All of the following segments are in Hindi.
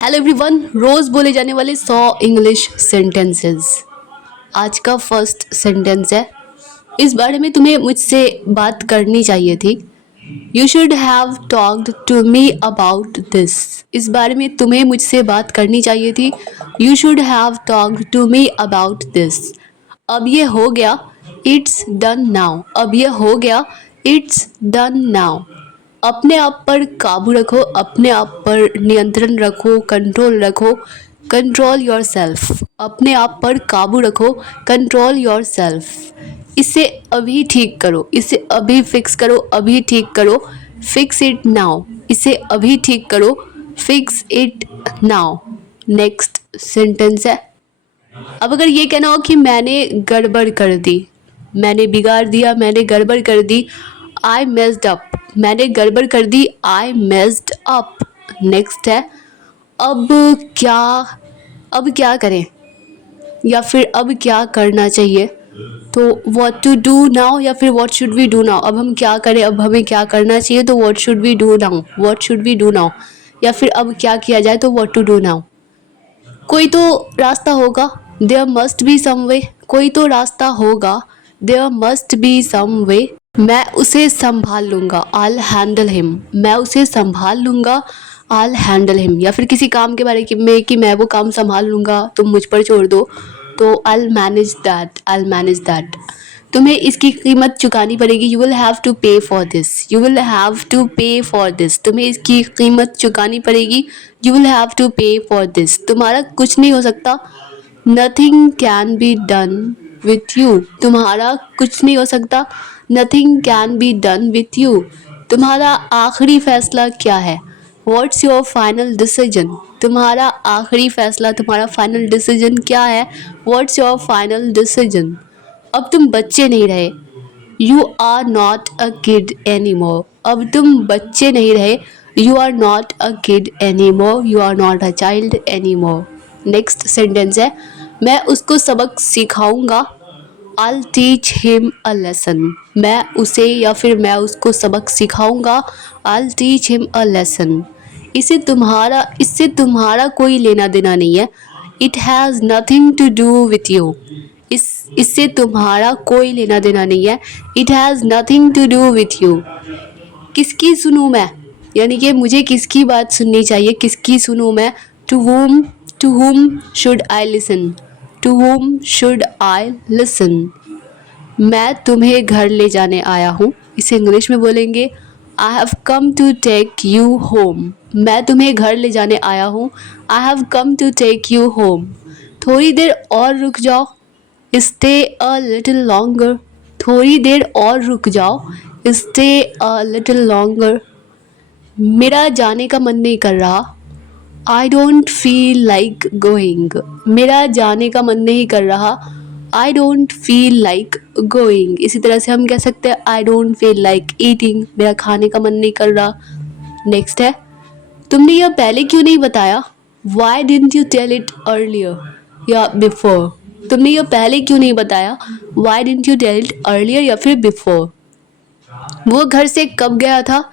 हेलो एवरीवन, रोज बोले जाने वाले 100 इंग्लिश सेंटेंसेस। आज का फर्स्ट सेंटेंस है, इस बारे में तुम्हें मुझसे बात करनी चाहिए थी। You should have talked to me about this. इस बारे में तुम्हें मुझसे बात करनी चाहिए थी। You should have talked to me about this. अब ये हो गया, इट्स डन नाउ। अब ये हो गया, इट्स डन नाउ। अपने आप पर काबू रखो, अपने आप पर नियंत्रण रखो, कंट्रोल रखो। Control your self. अपने आप पर काबू रखो, कंट्रोल योर सेल्फ। इसे अभी ठीक करो, इसे अभी फिक्स करो, अभी ठीक करो। Fix it now. इसे अभी ठीक करो, fix it now. Next sentence है, अब अगर ये कहना हो कि मैंने गड़बड़ कर दी, मैंने बिगाड़ दिया, मैंने गड़बड़ कर दी, आई मेस्ड अप। मैंने गड़बड़ कर दी, आई मेस्ड अप। नेक्स्ट है, अब क्या अब क्या करें या फिर अब क्या करना चाहिए। तो व्हाट टू डू नाउ या फिर what should we do now. अब हम क्या करें, अब हमें क्या करना चाहिए, तो what should we do now, what should we do now. या फिर अब क्या किया जाए, तो व्हाट टू डू नाउ। कोई तो रास्ता होगा, देयर मस्ट बी सम वे। कोई तो रास्ता होगा, देयर मस्ट बी सम वे। मैं उसे संभाल लूँगा, I'll हैंडल हिम। मैं उसे संभाल लूँगा, I'll हैंडल हिम। या फिर किसी काम के बारे में कि मैं वो काम संभाल लूँगा, तुम मुझ पर छोड़ दो, तो I'll manage that, I'll manage that. तुम्हें इसकी कीमत चुकानी पड़ेगी, you will have to pay for this, you will have to pay for this. तुम्हें इसकी कीमत चुकानी पड़ेगी, you will have to pay for this. तुम्हारा कुछ नहीं हो सकता, nothing can be done with you. तुम्हारा कुछ नहीं हो सकता, nothing can be done with you. तुम्हारा आखिरी फैसला क्या है, व्हाट्स योर फाइनल डिसीजन। तुम्हारा आखिरी फैसला, तुम्हारा फाइनल डिसीजन क्या है, व्हाट्स योर फाइनल डिसीजन। अब तुम बच्चे नहीं रहे, you are not a kid any more. अब तुम बच्चे नहीं रहे, you are not a kid any more, you are not a child any more. Next sentence है, मैं उसको सबक सिखाऊंगा, I'll teach him a lesson। मैं उसे या फिर मैं उसको सबक सिखाऊंगा, I'll teach him a lesson। इससे तुम्हारा कोई लेना देना नहीं है, It has nothing to do with you। इससे तुम्हारा कोई लेना देना नहीं है, It has nothing to do with you। किसकी सुनूं मैं, यानी कि मुझे किसकी बात सुननी चाहिए, किसकी सुनूं मैं। To whom should I listen। To whom should I listen। मैं तुम्हें घर ले जाने आया हूँ, इसे इंग्लिश में बोलेंगे, I have come to take you home. मैं तुम्हें घर ले जाने आया हूँ, I have come to take you home. थोड़ी देर और रुक जाओ, स्टे अ लिटिल लॉन्गर। थोड़ी देर और रुक जाओ, स्टे अ लिटिल लॉन्गर। मेरा जाने का मन नहीं कर रहा, I don't feel like going. मेरा जाने का मन नहीं कर रहा, I don't feel like going. इसी तरह से हम कह सकते हैं, I don't feel like eating. मेरा खाने का मन नहीं कर रहा। नेक्स्ट है, तुमने यह पहले क्यों नहीं बताया, why didn't you tell it earlier या बिफोर। तुमने यह पहले क्यों नहीं बताया, why didn't you tell it earlier या फिर बिफोर। वो घर से कब गया था,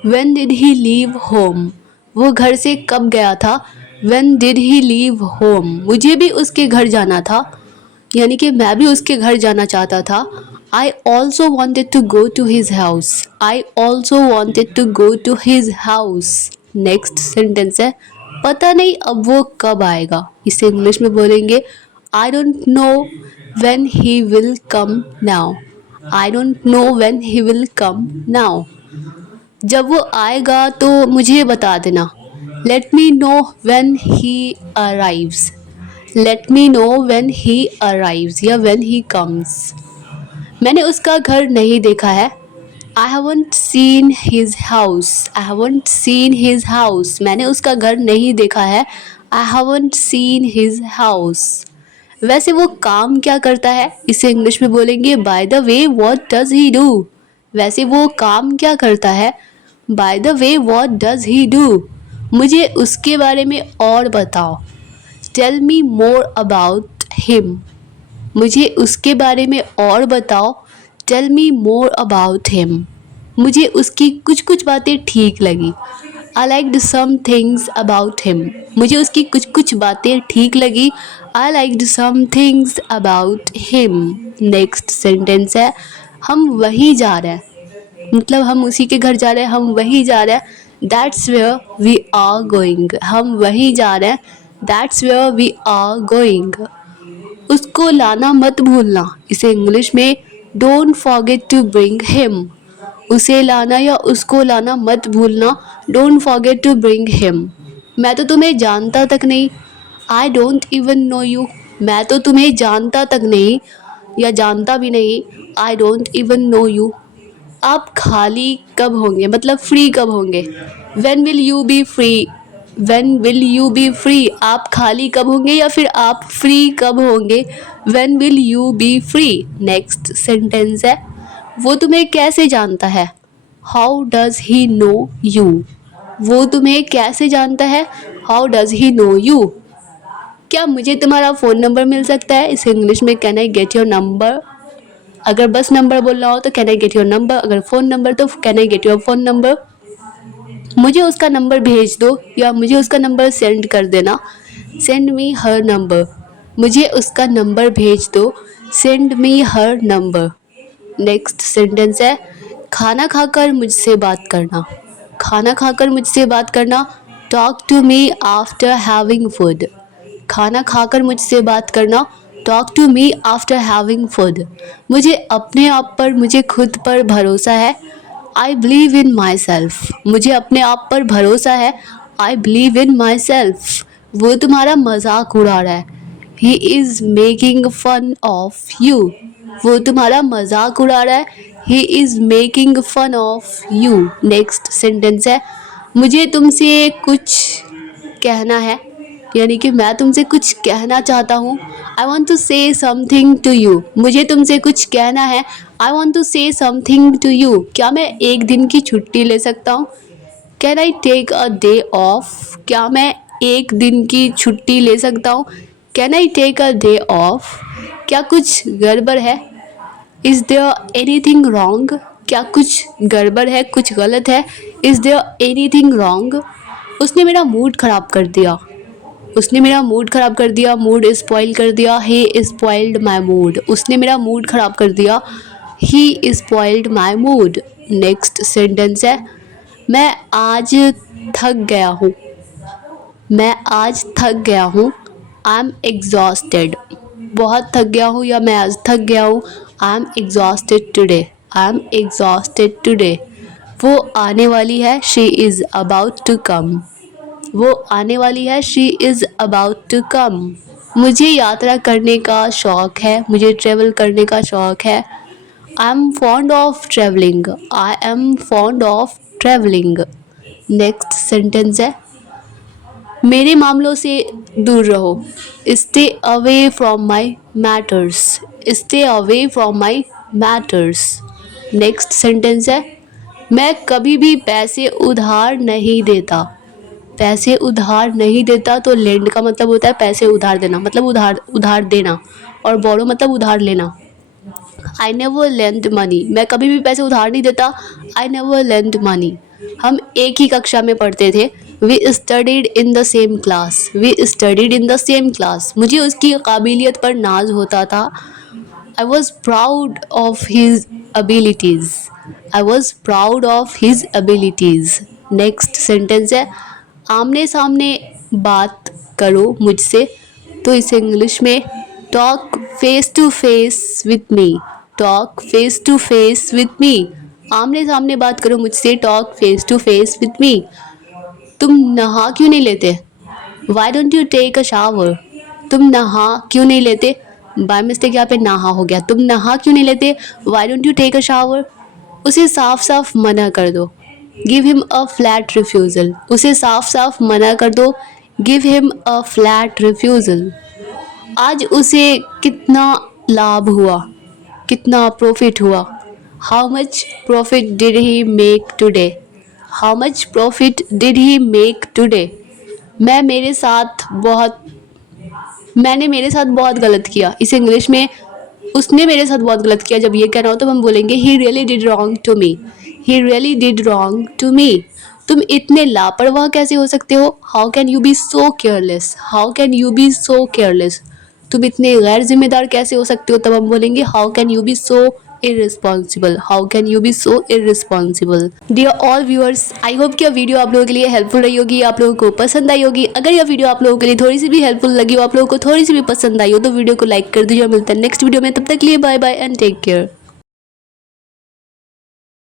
when did he leave home. वो घर से कब गया था, when did he leave home. मुझे भी उसके घर जाना था, यानी कि मैं भी उसके घर जाना चाहता था। I also wanted to go to his house. I also wanted to go to his house. Next sentence है, पता नहीं अब वो कब आएगा। इसे इंग्लिश में बोलेंगे, I don't know when he will come now. I don't know when he will come now. जब वो आएगा तो मुझे बता देना, let me know when he arrives. Let me know when he arrives या व्हेन ही कम्स। मैंने उसका घर नहीं देखा है, I haven't seen his house. I haven't seen his house. मैंने उसका घर नहीं देखा है, I haven't seen his house. वैसे वो काम क्या करता है, इसे इंग्लिश में बोलेंगे, by the way what does he do. वैसे वो काम क्या करता है, by the way what does he do. मुझे उसके बारे में और बताओ, tell me more about him. मुझे उसके बारे में और बताओ, tell me more about him. मुझे उसकी कुछ कुछ बातें ठीक लगी, I liked some things about him, मुझे उसकी कुछ कुछ बातें ठीक लगी। I liked some things about him. Next sentence है हम वहीं जा रहे हैं, मतलब हम उसी के घर जा रहे हैं, हम वहीं जा रहे हैं। That's where we are going, हम वहीं जा रहे हैं। That's where we are going. उसको लाना मत भूलना, इसे इंग्लिश में don't forget to bring him. उसे लाना या उसको लाना मत भूलना, don't forget to bring him. मैं तो तुम्हें जानता तक नहीं, I don't even know you, मैं तो तुम्हें जानता तक नहीं या जानता भी नहीं, I don't even know you. आप खाली कब होंगे, मतलब फ्री कब होंगे। When will you be free, when will you be free, आप खाली कब होंगे या फिर आप फ्री कब होंगे। When will you be free. Next sentence है वो तुम्हें कैसे जानता है। How does he know you, वो तुम्हें कैसे जानता है। How does he know you. क्या मुझे तुम्हारा फ़ोन नंबर मिल सकता है, इसे इंग्लिश में can I get your number. अगर बस नंबर बोलना हो तो can I get your number, अगर फ़ोन नंबर तो can I get your phone number. मुझे उसका नंबर भेज दो या मुझे उसका नंबर सेंड कर देना। सेंड मी हर नंबर, मुझे उसका नंबर भेज दो। सेंड मी हर नंबर। नेक्स्ट सेंटेंस है खाना खाकर मुझसे बात करना। खाना खाकर मुझसे बात करना, talk to me after having food. खाना खाकर मुझसे बात करना, talk to me after having food. मुझे अपने आप पर, मुझे खुद पर भरोसा है। I believe in my self, मुझे अपने आप पर भरोसा है। I believe in myself. वो तुम्हारा मजाक उड़ा रहा है। He is making fun of you, वो तुम्हारा मजाक उड़ा रहा है। He is making fun of you. Next sentence है मुझे तुमसे कुछ कहना है, यानी कि मैं तुमसे कुछ कहना चाहता हूँ। I want to say something to you, मुझे तुमसे कुछ कहना है। I want to say something to you. क्या मैं एक दिन की छुट्टी ले सकता हूँ। Can I take a day off, क्या मैं एक दिन की छुट्टी ले सकता हूँ। Can I take a day off. क्या कुछ गड़बड़ है। इज़ देयर एनीथिंग रॉन्ग, क्या कुछ गड़बड़ है, कुछ गलत है। Is there anything wrong. उसने मेरा मूड ख़राब कर दिया, उसने मेरा मूड ख़राब कर दिया। मूड स्पॉइल कर दिया। ही स्पॉइल्ड माई मूड, उसने मेरा मूड ख़राब कर दिया। He spoiled my mood. Next sentence है मैं आज थक गया हूँ, मैं आज थक गया हूँ। आई एम एग्जॉस्टेड, बहुत थक गया हूँ या मैं आज थक गया हूँ। I am exhausted today, I am exhausted today. वो आने वाली है, she is about to come, वो आने वाली है, she is about to come. मुझे यात्रा करने का शौक़ है, मुझे ट्रैवल करने का शौक़ है। I am fond of travelling, I am fond of travelling. Next sentence है मेरे मामलों से दूर रहो। Stay away from my matters, stay away from my matters. Next sentence है मैं कभी भी पैसे उधार नहीं देता। पैसे उधार नहीं देता तो लेंड का मतलब होता है पैसे उधार देना, मतलब उधार उधार देना, और बोरो मतलब उधार लेना। आई नेवर लेंड मनी, मैं कभी भी पैसे उधार नहीं देता। I never lend money. हम एक ही कक्षा में पढ़ते थे। We studied in the same class, we studied in the same class. मुझे उसकी काबिलियत पर नाज होता था। I was proud of his abilities, I was proud of his abilities. Next sentence है आमने सामने बात करो मुझसे, तो इसे इंग्लिश में talk face to face with me, talk face to face with me. आमने सामने बात करो मुझसे, talk face to face with me. तुम नहा क्यों नहीं लेते। Why don't you take a shower, तुम नहा क्यों नहीं लेते। बाय मिस्टेक यहाँ पे नहा हो गया। तुम नहा क्यों नहीं लेते। Why don't you take a shower. उसे साफ साफ मना कर दो। Give him a flat refusal, उसे साफ साफ मना कर दो। Give him a flat refusal. आज उसे कितना लाभ हुआ, कितना प्रॉफिट हुआ। How much profit did he make today, how much profit did he make today. मैं मेरे साथ बहुत, मैंने मेरे साथ बहुत गलत किया। इसे इंग्लिश में उसने मेरे साथ बहुत गलत किया जब ये कहना हो तो हम बोलेंगे he really did wrong to me, he really did wrong to me. तुम इतने लापरवाह कैसे हो सकते हो? How can you be so careless? How can you be so careless? तुम इतने गैर जिम्मेदार कैसे हो सकते हो? तब हम बोलेंगे how can you be so irresponsible. How can you be so irresponsible? Dear all viewers, I hope कि यह वीडियो आप लोगों के लिए हेल्पफुल रही होगी, आप लोगों को पसंद आई होगी। अगर यह वीडियो आप लोगों के लिए थोड़ी सी भी हेल्पफुल लगी हो, आप लोगों को थोड़ी सी भी पसंद आई हो, तो वीडियो को लाइक कर दीजिए और मिलते हैं नेक्स्ट वीडियो में। तब तक के लिए bye bye and take care.